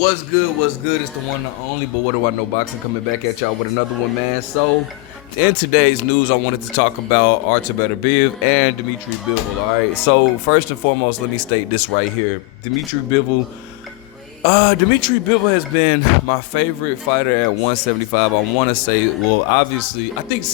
What's good? What's good? It's the one and only, but what do I know? Boxing coming back at y'all with another one, man. So, in today's news, I wanted to talk about Artur Beterbiev and Dmitry Bivol. All right. So, first and foremost, let me state this right here. Dmitry Bivol has been my favorite fighter at 175. I want to say, well, obviously, I think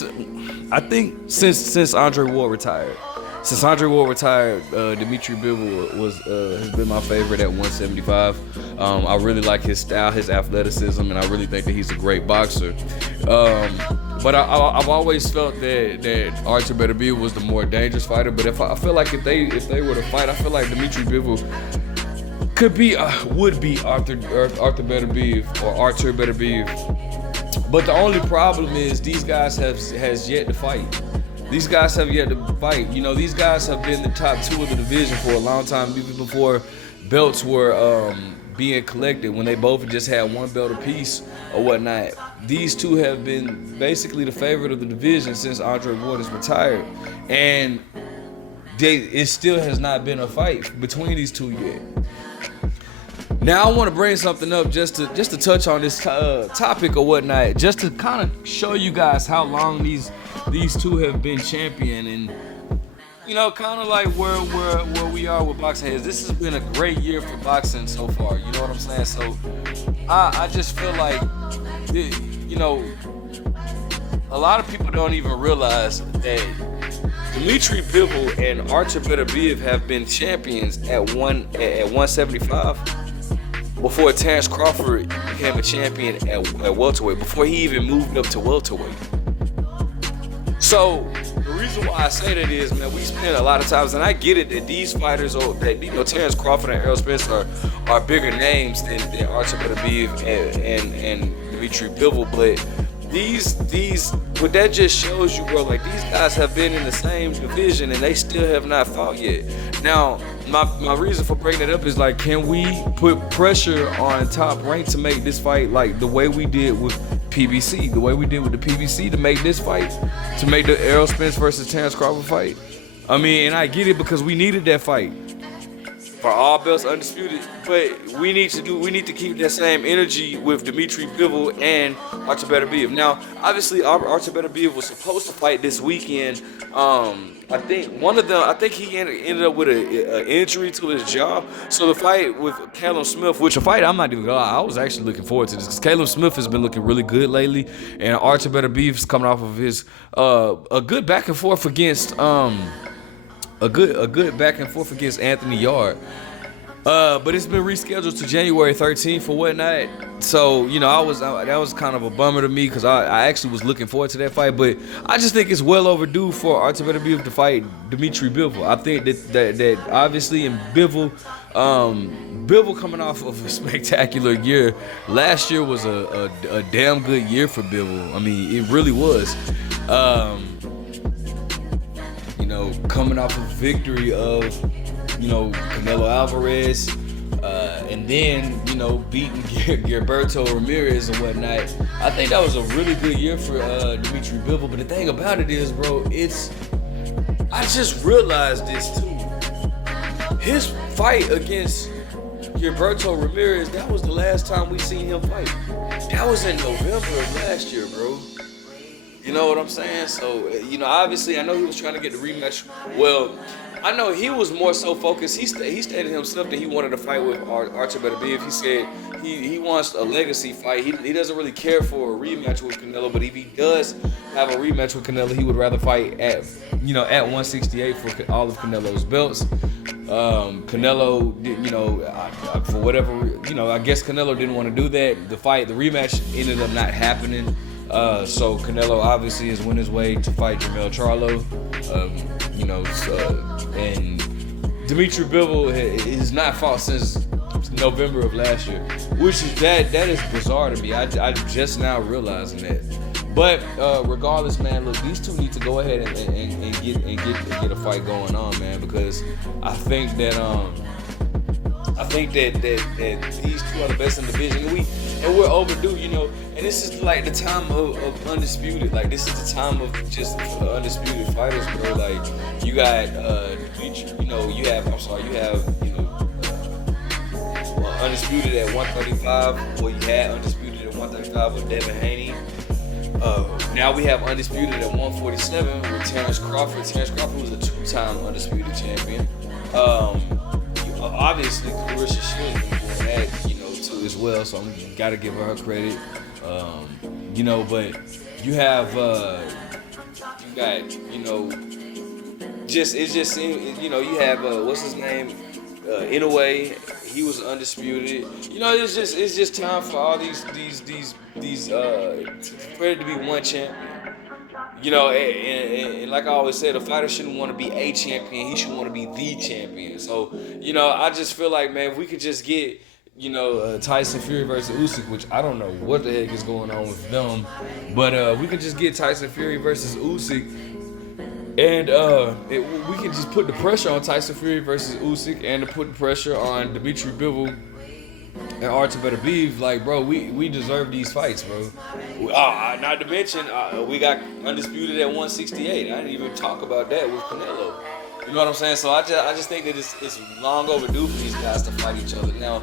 since Andre Ward retired. Since Andre Ward retired, Dmitry Bivol has been my favorite at 175. I really like his style, his athleticism, and I really think that he's a great boxer. But I've always felt that Artur Beterbiev was the more dangerous fighter. But I feel like if they were to fight, I feel like Dmitry Bivol would be Artur Beterbiev. But the only problem is these guys has yet to fight. These guys have yet to fight. You know, these guys have been the top two of the division for a long time, even before belts were being collected, when they both just had one belt apiece or whatnot. These two have been basically the favorite of the division since Andre Ward is retired. And it still has not been a fight between these two yet. Now I want to bring something up just to touch on this topic or whatnot, just to kind of show you guys how long these two have been champion, and you know, kind of like where we are with boxing heads. This has been a great year for boxing so far. You know what I'm saying? So I just feel like, you know, a lot of people don't even realize that Dmitry Bivol and Artur Beterbiev have been champions at 175. Before Terrence Crawford became a champion at welterweight, before he even moved up to welterweight. So the reason why I say that is, man, we spend a lot of times, and I get it that these fighters, Terrence Crawford and Errol Spence are bigger names than Artur Beterbiev and Dmitry Bivol, but but that just shows you, bro, like, these guys have been in the same division and they still have not fought yet. Now, my reason for bringing it up is, like, can we put pressure on Top Rank to make this fight like the way we did with PBC, the way we did with the PBC, to make this fight, to make the Errol Spence versus Terrence Crawford fight? I mean, and I get it because we needed that fight for all belts undisputed, but we need to keep that same energy with Dmitry Bivol and Artur Beterbiev. Now, obviously, Artur Beterbiev was supposed to fight this weekend. I think he ended up with an injury to his jaw. So the fight with Callum Smith, which I'm not even gonna lie, I was actually looking forward to this because Callum Smith has been looking really good lately, and Artur Beterbiev is coming off of his a good back and forth against Anthony Yard. But it's been rescheduled to January 13th or whatnot. So, you know, that was kind of a bummer to me because I actually was looking forward to that fight. But I just think it's well overdue for Artur Beterbiev to fight Dmitry Bivol. I think that obviously in Bivol coming off of a spectacular year. Last year was a damn good year for Bivol. I mean, it really was. You know, coming off a victory of, you know, Canelo Alvarez, and then, you know, beating Gilberto Ramirez and whatnot. I think that was a really good year for Dmitry Bivol. But the thing about it is, bro, I just realized this too. His fight against Gilberto Ramirez, that was the last time we seen him fight. That was in November of last year, bro. You know what I'm saying? So, you know, obviously, I know he was trying to get the rematch. Well, I know he was more so focused. He stated himself that he wanted to fight with Artur Beterbiev. He said he wants a legacy fight. He doesn't really care for a rematch with Canelo, but if he does have a rematch with Canelo, he would rather fight at 168 for all of Canelo's belts. Canelo, you know, for whatever, you know, I guess Canelo didn't want to do that. The rematch ended up not happening. So Canelo obviously is winning his way to fight Jermell Charlo. You know, and Dmitry Bivol has not fought since November of last year, which is that is bizarre to me. I'm just now realizing that. But regardless, man, look, these two need to go ahead and get a fight going on, man, because I think that these two are the best in the division, and we're overdue, you know. And this is like the time of undisputed. Like, this is the time of just undisputed fighters, bro. Like, you got, you have undisputed at 135. Well, you had undisputed at 135 with Devin Haney. Now we have undisputed at 147 with Terrence Crawford. Terrence Crawford was a 2-time undisputed champion. Obviously, Clarissa Shields been doing that, too as well. So I'm gotta give her credit. But you have, you got, you have what's his name? In a way, he was undisputed. It's just time for all these for it to be one champion. And like I always said, a fighter shouldn't want to be a champion. He should want to be the champion. So, I just feel like, man, if we could just get, Tyson Fury versus Usyk, which I don't know what the heck is going on with them, but we could just get Tyson Fury versus Usyk, and we can just put the pressure on Tyson Fury versus Usyk, and to put the pressure on Dmitry Bivol and Artur Beterbiev. Like, bro, we deserve these fights, bro. Not to mention, we got undisputed at 168. I didn't even talk about that with Canelo. You know what I'm saying? So I just think that it's long overdue for these guys to fight each other now.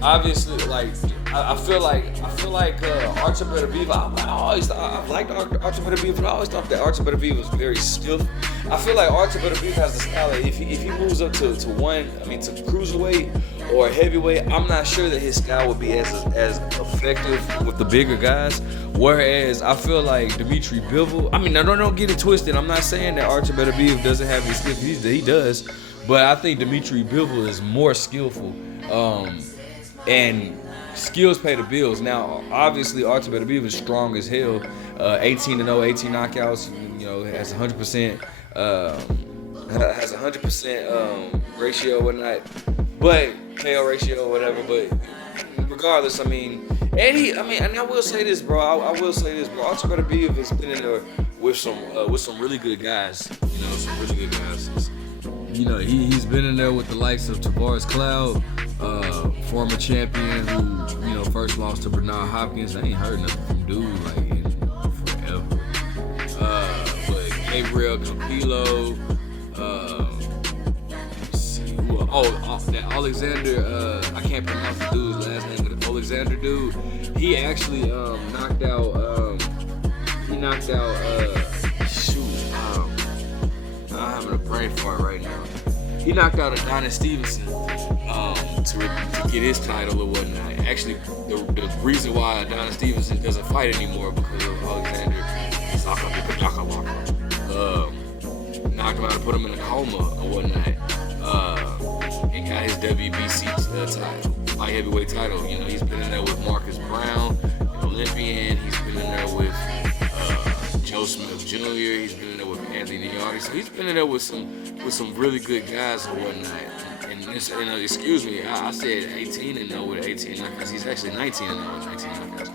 Obviously, like I feel like Artur Beterbiev. I've liked Artur Beterbiev, but I always thought that Artur Beterbiev was very stiff. I feel like Artur Beterbiev has the style. If he moves up to cruiserweight or heavyweight, I'm not sure that his style would be as effective with the bigger guys. Whereas I feel like Dmitry Bivol. I mean, don't get it twisted. I'm not saying that Artur Beterbiev doesn't have his stiff. He does, but I think Dmitry Bivol is more skillful. And skills pay the bills. Now, obviously, Artur Beterbiev is strong as hell. 18-0, 18 knockouts. Has 100%. Has 100% ratio, whatnot. But KO ratio, or whatever. But regardless, I will say this, bro. Artur Beterbiev has been in there with some really good guys. Some really good guys. He's been in there with the likes of Tavares Cloud, former champion who, first lost to Bernard Hopkins. I ain't heard nothing from dude in forever. But Gabriel Campillo, let's see who else? That Alexander, I can't pronounce the dude's last name, but the Alexander dude, he actually knocked out I'm having a brain fart right now. He knocked out Adonis Stevenson to get his title or whatnot. Actually, the reason why Adonis Stevenson doesn't fight anymore because of Alexander knocked him out and put him in a coma or whatnot. And got his WBC title, light heavyweight title. He's been in there with Marcus Brown, an Olympian. He's been in there with Joe Smith Jr. He's been in there with Anthony Yardy. So he's been in there with some really good guys and whatnot. And excuse me, I said 18-0 with 18 knockouts. He's actually 19-0 with 19 knockouts.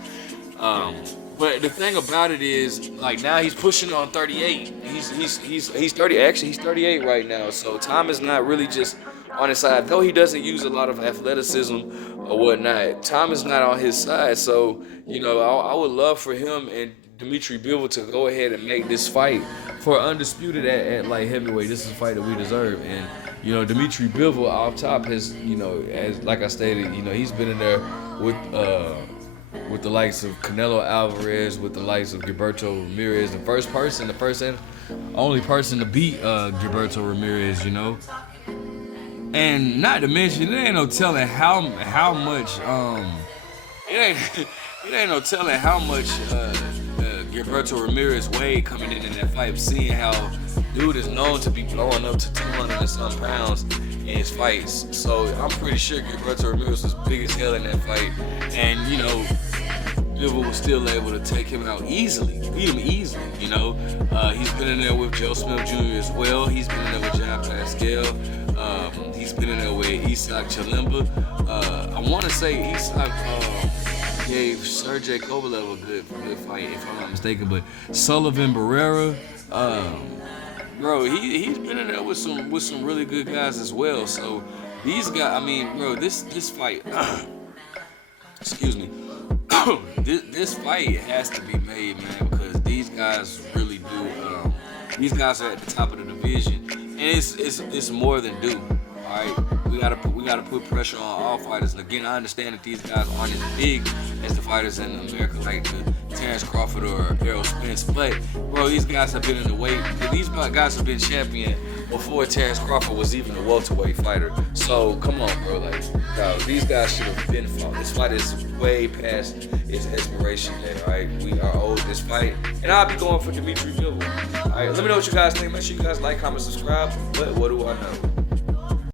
But the thing about it is, like, now he's pushing on 38. He's 30. Actually, he's 38 right now. So time is not really just on his side. Though he doesn't use a lot of athleticism or whatnot, time is not on his side. So I would love for him and Dmitry Bivol to go ahead and make this fight for undisputed at light heavyweight. This is a fight that we deserve. And Dmitry Bivol off top has, as like I stated, he's been in there with the likes of Canelo Alvarez, with the likes of Gilberto Ramirez, the first and only person to beat Gilberto Ramirez, And not to mention, there ain't no telling how much it ain't no telling how much Gilberto Ramirez weighed coming in that fight, seeing how dude is known to be blowing up to 200 and some pounds in his fights. So I'm pretty sure Gilberto Ramirez was big as hell in that fight. And Bivol was still able to take him out easily, beat him easily, He's been in there with Joe Smith Jr. as well. He's been in there with John Pascal. He's been in there with Isak Chalimba. I want to say Isak gave Sergey Kovalev a good fight, if I'm not mistaken. But Sullivan Barrera, bro, he's been in there with some really good guys as well. So these guys, this fight, excuse me, this fight has to be made, man, because these guys really do. These guys are at the top of the division, and it's more than due. All right, we gotta put pressure on all fighters. And again, I understand that these guys aren't as big as the fighters in America, like the Terrence Crawford or Errol Spence. But bro, these guys have been in the weight. These guys have been champion before Terrence Crawford was even a welterweight fighter. So come on, bro. Like, dog, these guys should have been fought. This fight is way past its expiration date. All right, we are owed this fight, and I'll be going for Dmitry Bivol. All right, let me know what you guys think. Make sure you guys like, comment, subscribe. But what do I know?